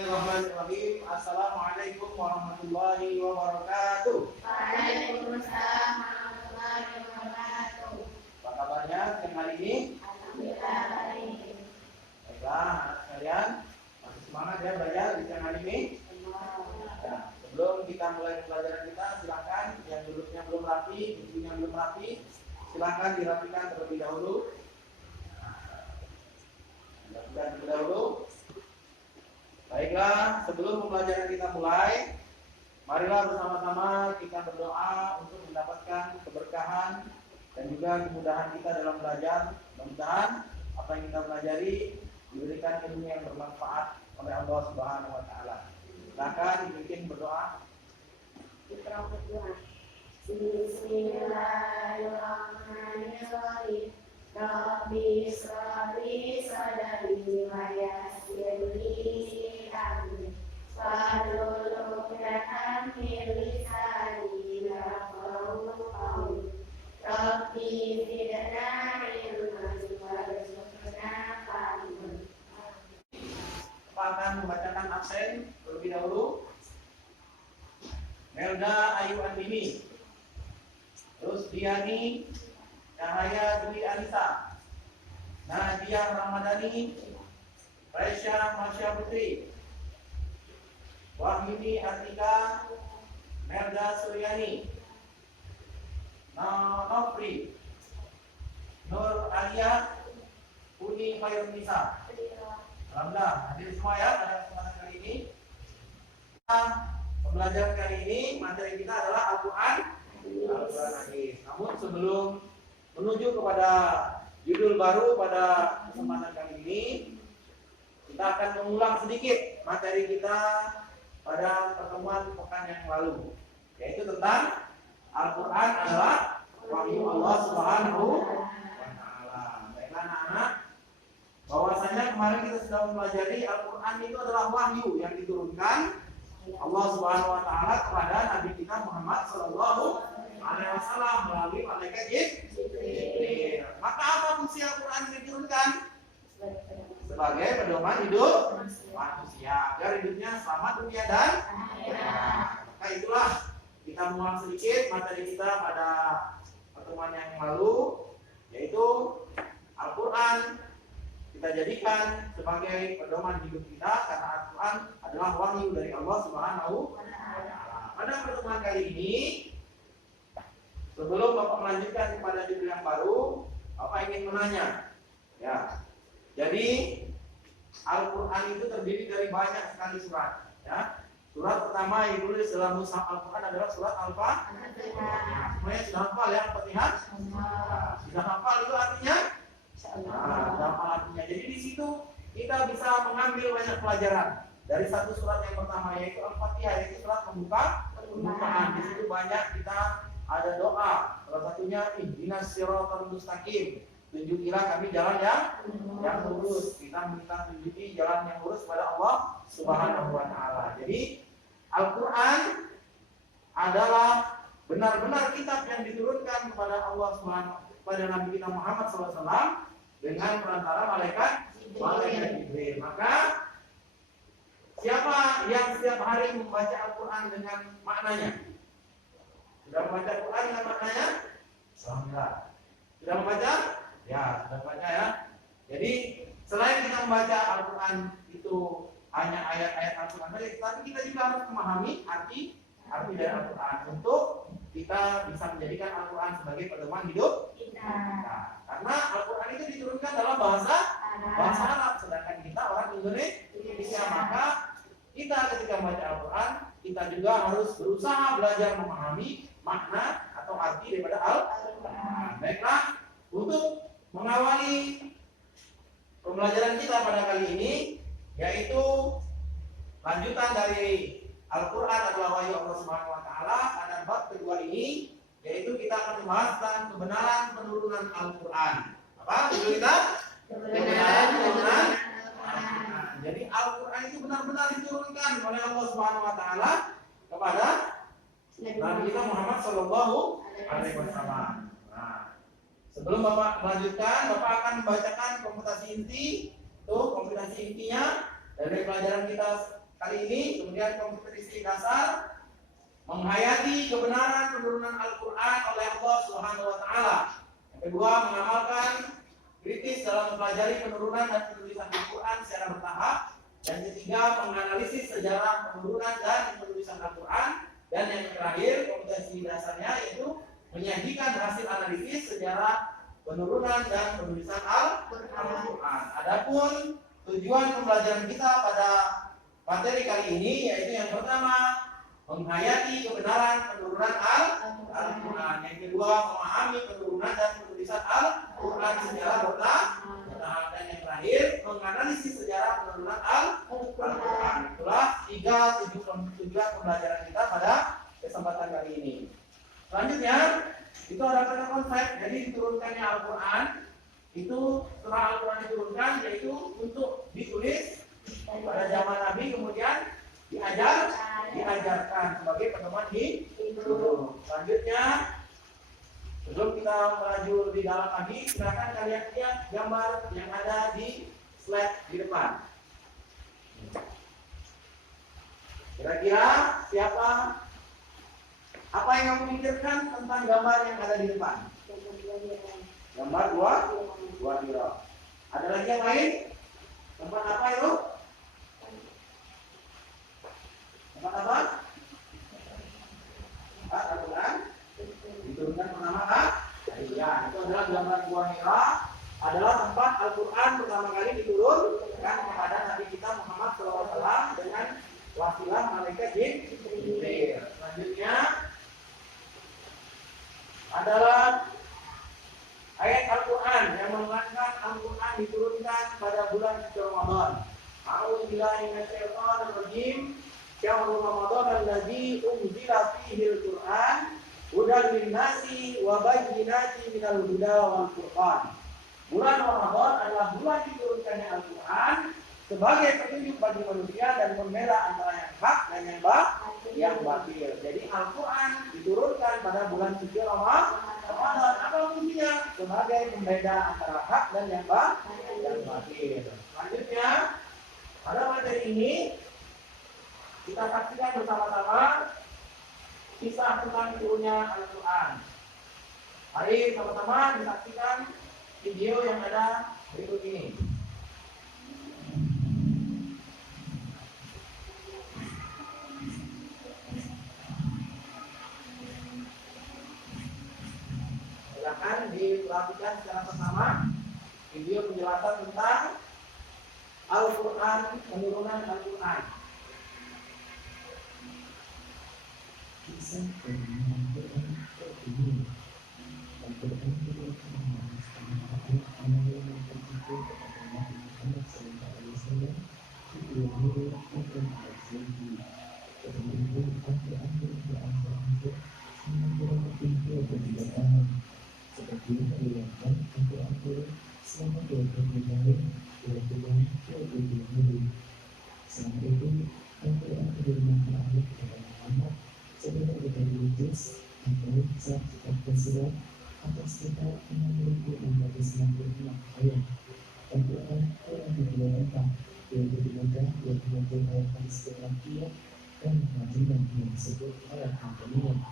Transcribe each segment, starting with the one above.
Bismillahirrahmanirrahim. Assalamualaikum warahmatullahi wabarakatuh. Waalaikumsalam warahmatullahi wabarakatuh. Apa kabarnya siang hari ini? Alhamdulillah baik. Baiklah, anak sekalian, masih semangat ya belajar di siang hari ini? Nah, sebelum kita mulai pelajaran kita, silakan yang duduknya belum rapi, bukunya belum rapi, silakan dirapikan terlebih dahulu. Dirapikan terlebih dahulu. Baiklah, sebelum pembelajaran kita mulai, marilah bersama-sama kita berdoa untuk mendapatkan keberkahan dan juga kemudahan kita dalam belajar. Mudah-mudahan apa yang kita pelajari diberikan ilmu yang bermanfaat oleh Allah Subhanahu wa taala. Silakan dibikin berdoa. Kita berdoa. Bismillahirrahmanirrahim. Rabbi shrahli sadri wa yassir li amri wahlul 'uqdatam min lisani yafqahu qawli. Rabbi zidna ilman warzuqna fahman. Akan membacakan absen terlebih dahulu. Melda Ayu Andini, terus Diani Cahaya Dwi Anissa, Nadia Ramadhani, Raisya Masya Putri, Wahyuni Atika, Melda Suryani, Nofri, Nur Alia, Uni Khairunisa. Alhamdulillah, hadir semua ya pada kesempatan kali ini. Pembelajaran kali ini materi kita adalah Al-Quran Hadis. Namun sebelum menuju kepada judul baru pada kesempatan kali ini, kita akan mengulang sedikit materi kita pada pertemuan pekan yang lalu, yaitu tentang Al-Quran adalah wahyu Allah Subhanahu wa taala. Baiklah anak-anak, bahwasanya kemarin kita sudah mempelajari Al-Quran itu adalah wahyu yang diturunkan Allah Subhanahu wa taala kepada Nabi kita Muhammad sallallahu alaihi wasallam melalui malaikat Jibril. Maka apa fungsi Al-Quran yang diturunkan? Sebagai pedoman hidup manusia agar hidupnya selamat dunia dan akhirat. Maka itulah kita mengulang sedikit materi kita pada pertemuan yang lalu, yaitu Al-Quran kita jadikan sebagai pedoman hidup kita karena Al-Quran adalah wahyu dari Allah Subhanahu wa taala. Pada pertemuan kali ini, sebelum Bapak melanjutkan kepada judul yang baru, Bapak ingin menanya. Ya. Jadi Al-Quran itu terdiri dari banyak sekali surat. Ya. Surat pertama yang ditulis dalam mushaf Al-Quran adalah surat Al-Fatihah. Semuanya sudah hafal ya Al-Fatihah? Sudah hafal itu artinya? Dalam artinya. Jadi di situ kita bisa mengambil banyak pelajaran dari satu surat yang pertama yaitu Al-Fatihah, yaitu surat pembukaan. Di situ banyak kita ada doa. Salah satunya ihdinas siratal mustaqim. Tunjukilah kami jalan yang lurus. Kita minta tunjuki jalan yang lurus pada Allah Subhanahu wa taala. Jadi Al-Quran adalah benar-benar kitab yang diturunkan kepada Allah Subhanahu pada Nabi kita Muhammad SAW dengan perantara malaikat Jibril. Maka siapa yang setiap hari membaca Al-Quran dengan maknanya? Sudah membaca Al-Quran dengan maknanya? Alhamdulillah. Sudah membaca? Ya, sudah membaca ya. Jadi selain kita membaca Al-Quran itu hanya ayat-ayat Al-Quran saja, tapi kita juga harus memahami arti dari Al-Quran untuk kita bisa menjadikan Al-Quran sebagai pedoman hidup kita. Karena Al-Quran itu diturunkan dalam bahasa Arab, sedangkan kita orang Indonesia. Maka kita ketika membaca Al-Quran, kita juga harus berusaha belajar memahami makna atau arti daripada Al-Quran. Baiklah, untuk mengawali pembelajaran kita pada kali ini, yaitu lanjutan dari Al-Quran adalah wahyu Allah Subhanahu wa taala. Pada bab kedua ini, yaitu kita akan membahas tentang kebenaran penurunan Al-Quran. Apa judul kita? Kebenaran penurunan Al-Quran. Jadi Al-Quran itu benar-benar diturunkan oleh Allah Subhanahu wa taala kepada Nabi kita Muhammad sallallahu alaihi wasallam. Nah, sebelum Bapak melanjutkan, Bapak akan membacakan komputasi inti. Tuh komputasi intinya dari pelajaran kita kali ini, kemudian kompetisi dasar menghayati kebenaran penurunan Al-Quran oleh Allah Subhanahu wa Ta'ala. Yang kedua, mengamalkan kritis dalam mempelajari penurunan dan penulisan Al-Quran secara bertahap. Dan ketiga, menganalisis sejarah penurunan dan penulisan Al-Quran. Dan yang terakhir, kompetensi dasarnya yaitu menyajikan hasil analisis sejarah penurunan dan penulisan Al-Quran. Adapun tujuan pembelajaran kita pada materi kali ini yaitu yang pertama, menghayati kebenaran penurunan Al-Quran. Yang kedua, memahami penurunan dan penulisan Al-Quran secara bertahap. Dan yang terakhir, menganalisis sejarah penurunan Al-Quran. Itulah tiga tujuan pembelajaran kita pada kesempatan kali ini. Selanjutnya, itu ada kata konsep. Jadi diturunkannya Al-Quran itu setelah Al-Quran diturunkan yaitu untuk ditulis pada zaman Nabi, kemudian diajarkan sebagai pedoman hidup. Selanjutnya, sebelum kita melaju lebih dalam lagi, silakan kalian lihat gambar yang ada di slide di depan. Kira-kira apa yang kamu pikirkan tentang gambar yang ada di depan? Gambar dua hero. Ada lagi yang lain? Tempat apa itu? Tempat apa? Al-Quran diturunkan pertama ya, itu adalah gambar buah Hira, adalah tempat Al-Quran pertama kali diturunkan kepada Nabi kita Muhammad SAW dengan wasilah malaikat Jibril. Selanjutnya adalah ayat Al-Quran yang mengatakan Al-Quran diturunkan pada bulan suci Ramadan. A'udzubillahi minasyaitonir rajim. Syahrul Ramadan allazi unzila fihi al-Qur'an hudan lin-nasi wa bayyinatin minal huda wal furqan. Bulan Ramadan adalah bulan diturunkannya Al-Quran sebagai petunjuk bagi manusia dan pembela antara yang hak dan yang batil. Jadi Al-Quran diturunkan pada bulan suci Ramadan. Apa fungsinya? Sebagai pembeda antara hak dan yang batil. Selanjutnya, pada materi ini kita saksikan bersama-sama kisah tentang turunnya Al-Quran. Mari sama-sama disaksikan video yang ada berikut ini. Silakan diperhatikan secara bersama video penjelasan tentang Al-Quran, penurunan Al-Quran. Kisah penurunan Al-Quran terkini. Al-Quran diturunkan Muhammad yang tertipu kepada Nabi Muhammad SAW di bulan Nurul Al-Quran Al-Zawji. Kemudian Al-Quran berakhir selama pintu dan 3 tahun. Seperti diriwayatkan Al-Quran selama 20 tahun, 20 hari. Selama itu Al-Quran diberikan terakhir kepada Muhammad sebagai religius atau sertifikat surat atas sekitar 6.666 ayat. Al-Quran telah dijelaskan yaitu dibaca 20 ayat Al-Istiqlaqiyah dan Madinah yang disebut ayat Madinah.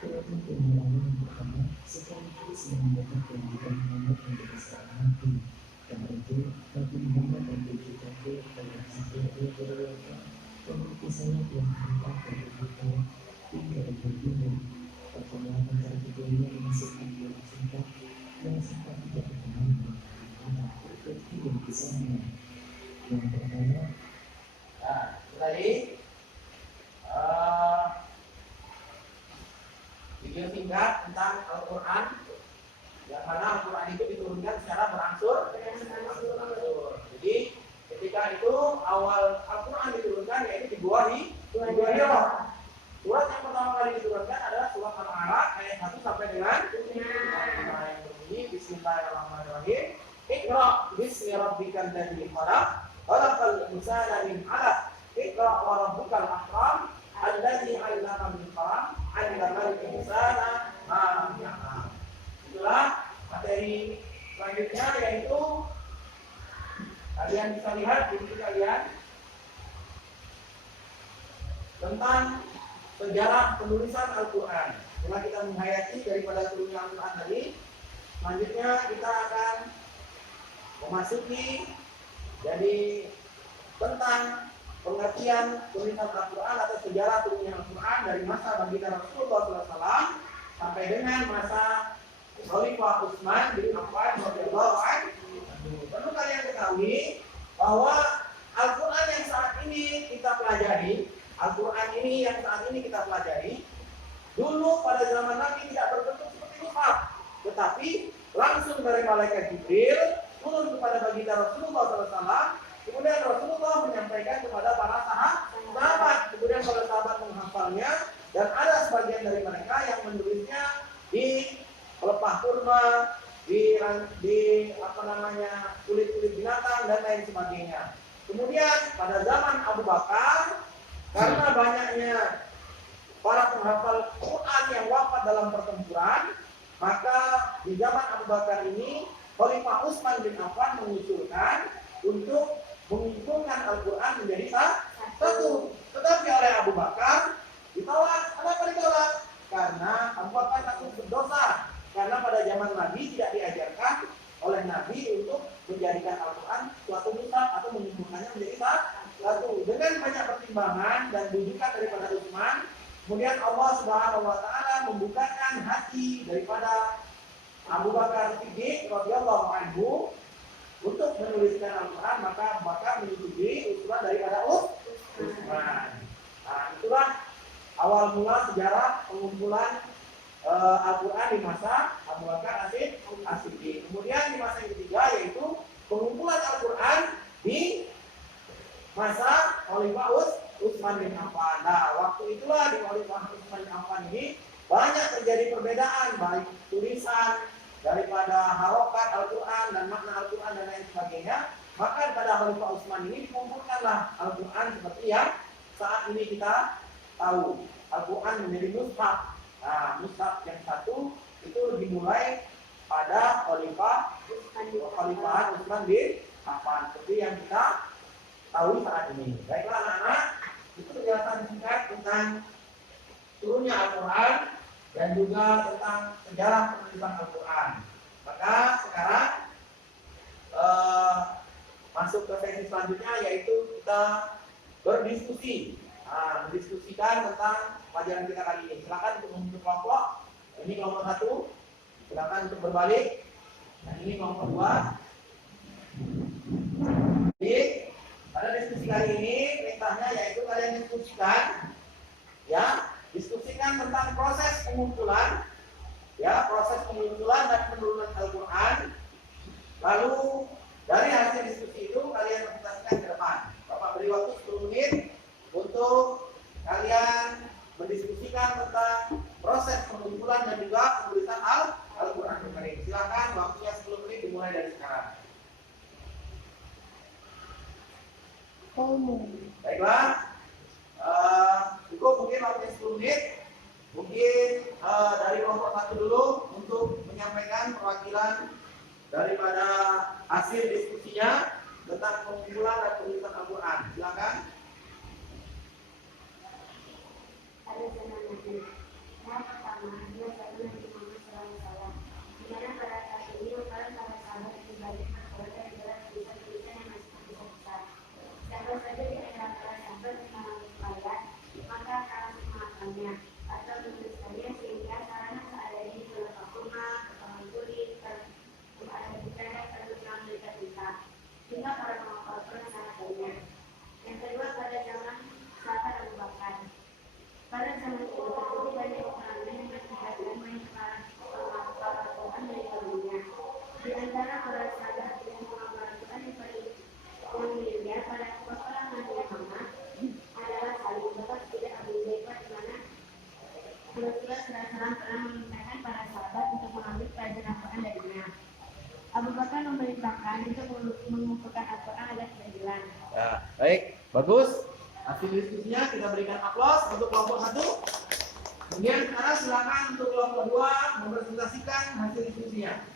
Kemudian penularan yang pertama sekaligus menandakan kelanjutan Muhammad menjadi seorang nabi. Karena itu Nabi Muhammad menunjukkan pada satu ayat berkata, memiliki sayap yang berlipat dari kita hingga berjumlah. Pertemuan antara keduanya menghasilkan buah cinta yang sempat tidak dikenal dengan berarti dan kisahnya. Yang pertama, tadi video singkat tentang Al-Quran, yang mana Al-Quran itu diturunkan secara berangsur. Jadi ketika itu awal Al-Quran diturunkan yaitu di dua hiro. Surat yang pertama kali diturunkan adalah surat Al-Alaq ayat 1 sampai dengan yang berbunyi Bismillahirrahmanirrahim. Iqra bismi rabbikal ladzi khalaq, khalaqal insana min 'alaq. Iqra wa rabbukal akram, alladzi 'allama bil qalam, 'allamal insana ma lam ya'lam. Itulah materi selanjutnya, yaitu kalian bisa lihat di sini kalian tentang sejarah penulisan Al-Quran. Setelah kita menghayati daripada turunnya Al-Quran tadi, selanjutnya kita akan memasuki jadi tentang pengertian tulisan Al-Quran atau sejarah turunnya Al-Quran dari masa baginda Rasulullah SAW sampai dengan masa Khalifah Utsman bin Affan radhiyallahu anhu. Perlu kalian ketahui bahwa Al-Quran yang saat ini kita pelajari, Al-Quran ini yang saat ini kita pelajari, dulu pada zaman Nabi tidak berbentuk seperti mushaf, tetapi langsung dari malaikat Jibril turun kepada baginda Rasulullah SAW. Kemudian Rasulullah menyampaikan kepada para sahabat, kemudian para sahabat menghafalnya, dan ada sebagian dari mereka yang menulisnya di pelepah kurma, di kulit-kulit binatang dan lain sebagainya. Kemudian pada zaman Abu Bakar, karena banyaknya para penghafal Quran yang wafat dalam pertempuran, maka di zaman Abu Bakar ini Khalifah Utsman bin Affan mengusulkan untuk mengumpulkan Al-Quran menjadi satu. Tetapi oleh Abu Bakar ditolak. Kenapa ditolak? Karena Abu Bakar takut berdosa. Karena pada zaman Nabi tidak diajarkan oleh Nabi untuk menjadikan Al-Quran suatu mushaf atau mengumpulkannya menjadi satu. Dengan banyak pertimbangan dan rujukan daripada Utsman, kemudian Allah Subhanahu wa taala membukakan hati daripada Abu Bakar Siddiq radhiyallahu anhu untuk menuliskan Al-Quran, maka Abu Bakar menyetujui usulan daripada Utsman. Nah, itulah awal mula sejarah pengumpulan Al-Quran di masa Abu Bakar As-Siddiq. Kemudian di masa yang ketiga yaitu pengumpulan Al-Quran di masa Khalifah Utsman bin Affan. Nah, waktu itulah di Khalifah Utsman bin Affan ini banyak terjadi perbedaan baik tulisan daripada harokat Al-Quran dan makna Al-Quran dan lain sebagainya. Maka pada Khalifah Utsman ini dikumpulkanlah Al-Quran seperti yang saat ini kita tahu. Al-Quran menjadi mushaf. Nah, mushaf yang satu itu dimulai pada Khalifah Utsman bin Affan seperti yang kita tahu saat ini. Baiklah anak-anak, itu penjelasan singkat tentang turunnya Al-Quran dan juga tentang sejarah penulisan Al-Quran. Maka sekarang masuk ke sesi selanjutnya yaitu kita berdiskusi. Mendiskusikan tentang pelajaran kita kali ini. Silakan untuk membentuk kelompok. Ini kelompok 1. Silakan untuk berbalik. Dan ini kelompok 2. Jadi pada diskusi kali ini perintahnya yaitu kalian diskusikan, ya, diskusikan tentang proses pengumpulan, ya, proses pengumpulan dan penurunan Al-Quran. Lalu dari hasil diskusi itu kalian presentasikan ke depan. Bapak beri waktu 10 menit untuk kalian mendiskusikan tentang proses pengumpulan dan juga penulisan Al-Quran Karim. Silakan, waktunya 10 menit dimulai dari sekarang. Baiklah, cukup mungkin waktunya 10 menit. Mungkin dari kelompok 1 dulu untuk menyampaikan perwakilan daripada hasil diskusinya tentang pengumpulan dan penulisan Al-Quran. Silakan. Pada zaman Nabi, yang pertama dia satu Nabi Muhammad SAW. Di mana pada saat ini para sahabat pribadi berkata adalah tulisan-tulisan yang masih begitu besar. Siapa saja di antara para sahabat yang mengalami ayat, maka akan menghafalnya atau menuliskannya sehingga sarana seadanya di pelepah kurma, potongan kulit, ada dicadang atau mengambil kita. Sehingga para penghafal Quran sangat banyak. Yang kedua pada zaman sahabat Abu Bakar. Pada zaman itu terjadi banyak orang yang berjihad dan menghafal Al-Quran dari kaumnya. Di antara para sahabat yang menghafal Al-Quran yang paling mulia pada peperangan Yamamah adalah Salim Bakar tidak Abu Hurairah, di mana Rasulullah SAW pernah memerintahkan para sahabat untuk mengambil pelajaran Al-Quran darinya. Abu Bakar memerintahkan untuk mengumpulkan Al-Quran agar keadilan. Ya, baik, bagus. Hasil diskusinya kita berikan aplaus untuk kelompok 1. Kemudian sekarang silakan untuk kelompok 2 mempresentasikan hasil diskusinya.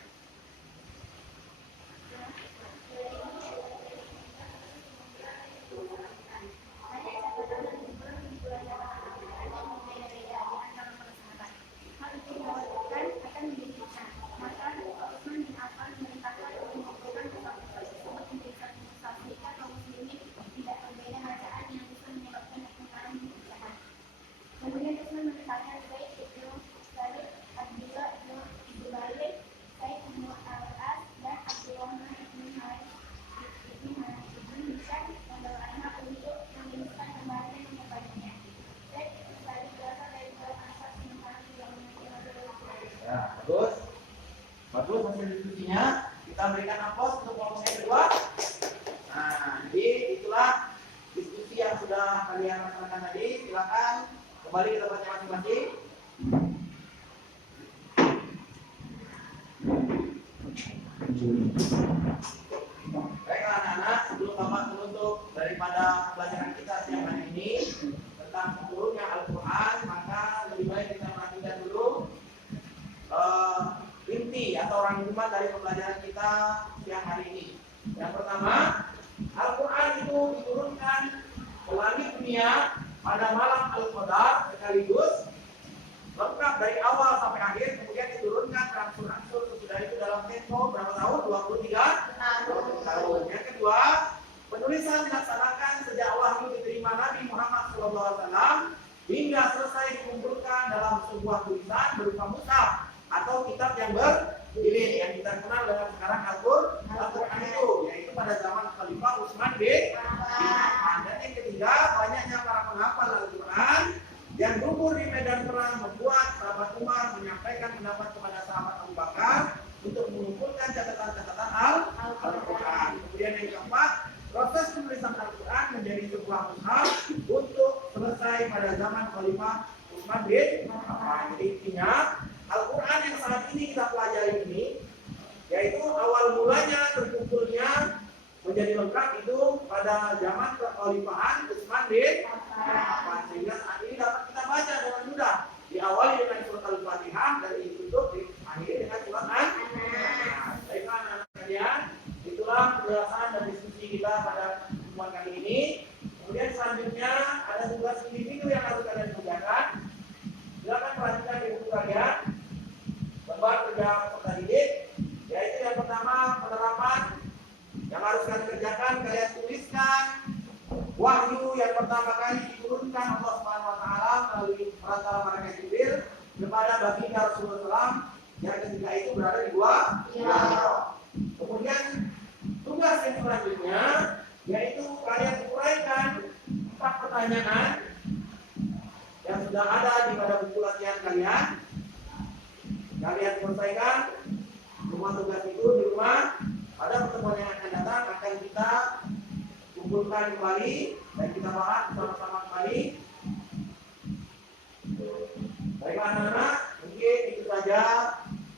sudah kalian laksanakan tadi, silakan kembali ke tempatnya masing-masing. Baiklah anak-anak, sebelum Bapak menutup daripada pelajaran kita siang hari ini tentang turunnya Al-Quran, maka lebih baik kita perhatikan dulu inti atau rangkuman dari pembelajaran kita siang hari ini. Yang pertama, Al-Quran itu diturunkan ke langit dunia pada malam Al-Qadar sekaligus lengkap dari awal sampai akhir, kemudian diturunkan berangsur-angsur sesudah itu dalam tempo berapa tahun? 23 tahun. Yang kedua, penulisan dilaksanakan sejak wahyu diterima Nabi Muhammad SAW hingga selesai dikumpulkan dalam sebuah tulisan berupa mushaf atau kitab yang berjilid yang kita kenal dengan sekarang Al-Quran itu, yaitu pada zaman Khalifah Utsman bin Affan. Dan yang ketiga, banyaknya para penghafal Al-Quran yang gugur di medan perang membuat sahabat Umar menyampaikan pendapat kepada sahabat Abu Bakar untuk mengumpulkan catatan-catatan Al-Quran. Kemudian yang keempat, proses penulisan Al-Quran menjadi sebuah mushaf untuk selesai pada zaman Khalifah Utsman bin Affan. Jadi intinya Al-Quran yang saat ini kita pelajari ini, yaitu awal mulanya terkumpulnya menjadi lengkap itu pada zaman kekhalifahan Utsman bin Affan, sehingga saat ini dapat kita baca dengan mudah. Diawali dengan surat Al-Fatihah dan ditutup diakhiri dengan surat An-Nas. Baiklah anak-anak sekalian, itulah penjelasan dan diskusi kita pada pertemuan kali ini. Kemudian selanjutnya ada tugas individu yang harus kalian kerjakan. Silakan perhatikan di buku kalian lembar kerja peserta didik, yaitu yang pertama penerapan yang harus kalian kerjakan. Kalian tuliskan wahyu yang pertama kali diturunkan Allah Subhanahu wa taala melalui perantara malaikat Jibril kepada baginda Rasulullah SAW yang ketika itu berada di gua Hira. Kemudian tugas yang selanjutnya yaitu kalian uraikan 4 pertanyaan yang sudah ada di pada buku latihan kalian. Kalian selesaikan semua tugas itu di rumah. Pada pertemuan yang akan datang akan kita kumpulkan kembali dan kita bahas bersama-sama kembali. Baiklah anak-anak, mungkin itu saja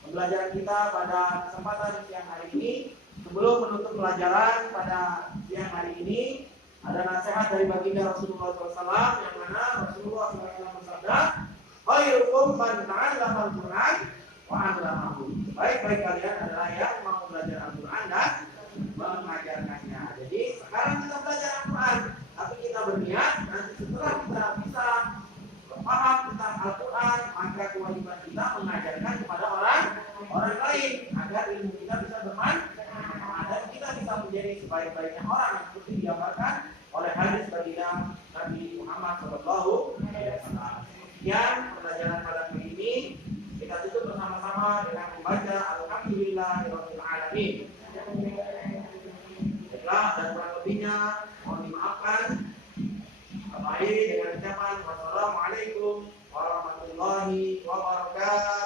pembelajaran kita pada kesempatan siang hari ini. Sebelum menutup pelajaran pada siang hari ini, ada nasihat dari baginda Rasulullah SAW yang mana Rasulullah SAW bersabda, "Khairukum man ta'allama al-Qur'an wa 'allamahu." Baik-baik kalian adalah yang mau belajar Al-Quran dan mengajarkannya. Jadi sekarang kita belajar Al-Quran, tapi kita berniat nanti setelah kita bisa paham tentang Al-Quran, maka kewajiban kita mengajarkan kepada orang lain agar ilmu kita bisa bermanfaat dan kita bisa menjadi sebaik-baiknya orang yang seperti digambarkan oleh hadis baginda Nabi Muhammad SAW. Sekian pembelajaran pada kali ini. Kita tutup bersama-sama dengan membaca Alhamdulillahirabbil alamin. Baiklah, dan kurang lebihnya mohon dimaafkan. Akhiri dengan ucapan wassalamualaikum warahmatullahi wabarakatuh.